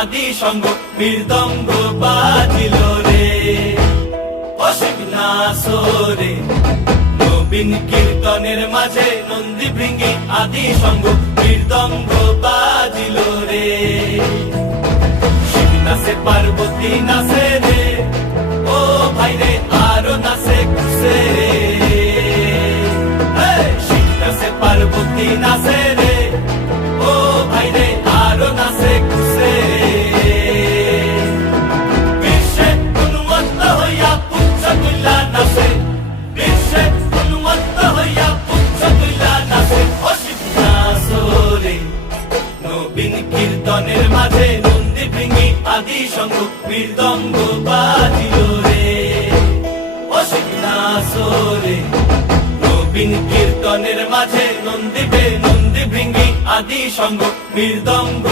আদি সঙ্গ মৃদঙ্গ বাজিল রে। অসীম নাসরে নবীন কীর্তনের মাঝে নন্দী ভৃঙ্গি আদি সঙ্গ মৃদঙ্গ বাজিল রে। শিব নাচে পার্বতী নাচে রে, ও ভাই রে আরো নাচে খুশে রে। শিব নাচে পার্বতী নাচে রে, ও ভাই রে আরো নাচে খুশে রে। বিশ্বে উন্মত্ত হইয়া পুচ্ছ তুল্লা নাচে, বিশ্বে উন্মত্ত হইয়া পুচ্ছ তুল্লা নাচে। অসীম নাচরে নবীন কীর্তনের মাঝে নন্দী ভৃঙ্গি আদি সঙ্গ মৃদঙ্গ বাজিল রে। অসীম নাচরে নবীন কীর্তনের মাঝে নন্দী ভৃঙ্গি আদি সঙ্গ মৃদঙ্গ